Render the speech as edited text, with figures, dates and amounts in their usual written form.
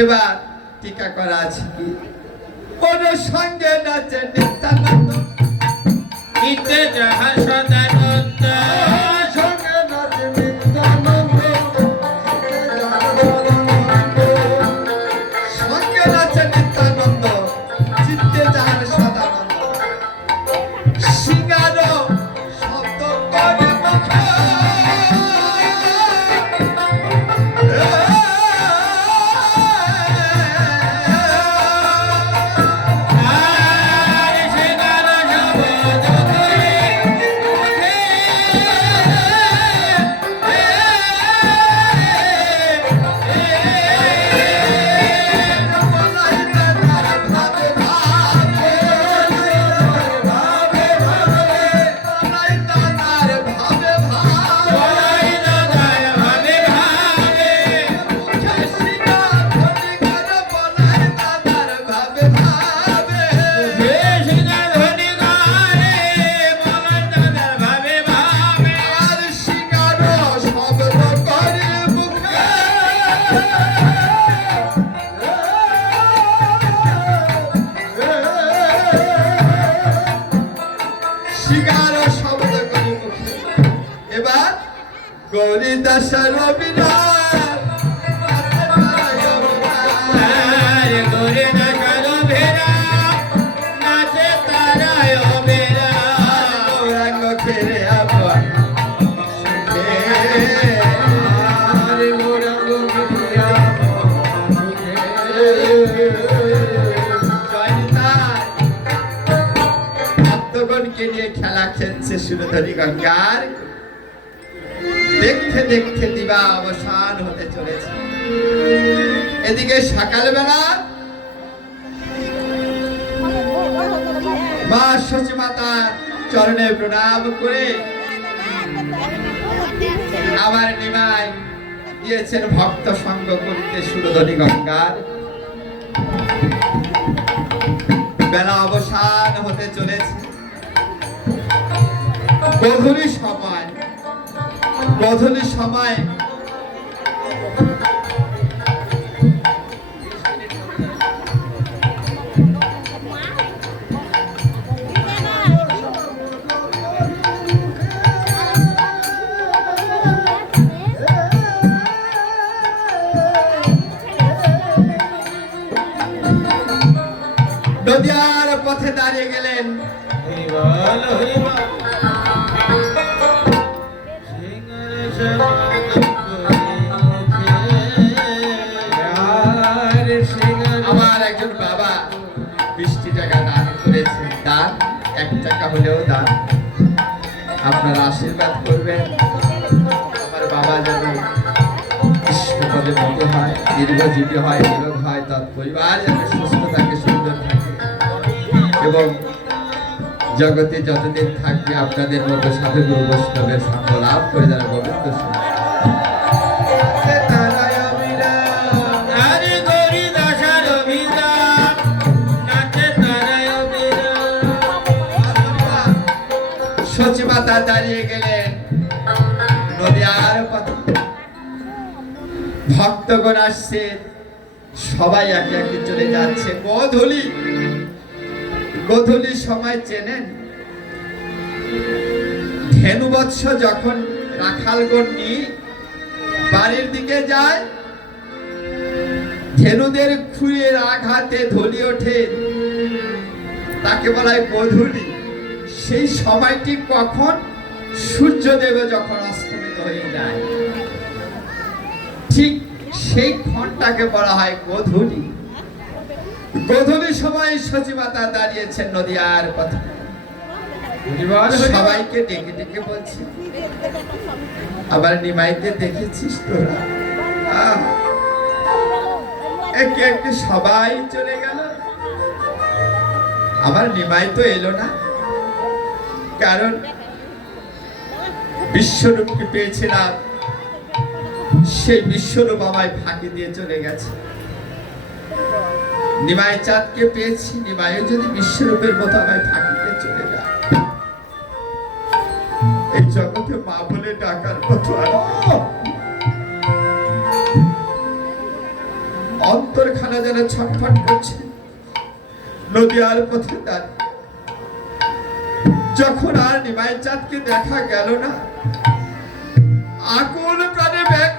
এবার টিকা করা আছে কি? কোন সঙ্গে নাচে নিত্যানন্দ, নিতে যাহা সদানন্দ, সঙ্গে নাচে নিত্যানন্দ, সঙ্গে নাচে নিত্যানন্দ, চিত্তে যাহার সদানন্দ। সিঙ্গার শব্দ করে মুখে, আর সেনার শব্দ করে মুখে, বলাই দাদার ভাবে ভাবে, কৃষ্ণ ধ্বনি গানে বলাই দাদার ভাবে ভাবে। এবার গৌরী দাস রবিনাথ আর গোরে না কালো ভেড়া, নাচে তারায় বেড়া। গৌরাঙ্গ খেরে আবার সুখে। আর গৌরাঙ্গ খেরে আবার সুখে। জয় নিতাই। ভক্তগণকে নিয়ে খেলা খেলছে সুরধনী গঙ্গার। দেখতে দেখতে দিবা অবসান হতে চলেছে। এদিকে সকালবেলা মা সচি মাতার চরণে প্রণাম করে আমার নিমাই দিয়েছেন ভক্ত সঙ্গ করিতে সুরধনী গঙ্গার। বেলা অবসান হতে চলেছে। গধূলি সময় নদিয়ার পথে দাঁড়িয়ে গেলেন হরিবল হরিবল, সিংহের শব্দ করে মুখে। আমার একজন বাবা 20 টাকা দান করেছেন। দান 1 টাকা হলেও দান, আপনারা আশীর্বাদ করবেন আমার বাবা যেন কৃষ্ণপদে মতো হয়, দীর্ঘজীবী হয়, নিরোগ হয়, তার পরিবার যেন সুস্থ থাকে, সুন্দর থাকে এবং জগতে যতদিন থাকবে আপনাদের মতো সাধু গুরু বৈষ্ণবের সঙ্গ লাভ করে যারা গোবিন্দ শুনে। আরে গৌরী দাসার অভিলাপ, নাচে তারায় বেড়া। সচিমাতা দাঁড়িয়ে গেলেন নদিয়ার পথে। ভক্তগণ আসছে, সবাই একে একে চলে যাচ্ছে। গোধূলি সময় চেনেন, ধেনুবৎস যখন রাখালগণ নিয়ে বাড়ির দিকে যায়, ধেনুদের খুঁড়ের আঘাতে ধলি ওঠে, তাকে বলা হয় গোধূলি। সেই সময়টি কখন? সূর্যদেব যখন অস্তমিত হয়ে যায়, ঠিক সেই ক্ষণটাকে বলা হয় গোধূলি। গোধূলি সময় সচিমাতা দাঁড়িয়েছেন নদিয়ার পথে। সবাইকে ডেকে ডেকে বলছি, আবার নিমাইকে দেখেছিস তোরা? একে একে সবাই চলে গেল, আমার নিমাই তো এলো না। কারণ বিশ্বরূপকে পেয়েছিলাম, সেই বিশ্বরূপ আমায় ফাঁকি দিয়ে চলে গেছে। নিমাই চাঁদকে পেয়েছি, নিমাইও যদি বিশ্বরূপের মতো আমায় ফাঁকি দিয়ে চলে যায়, এই জগতে মা বলে ডাকার মতো আর অন্তরখানা যেন ছটফট করছে। নদিয়ার পথে দাঁড়িয়ে যখন আর নিমাই চাঁদকে দেখা গেল না, আকুল প্রাণে ব্যাগ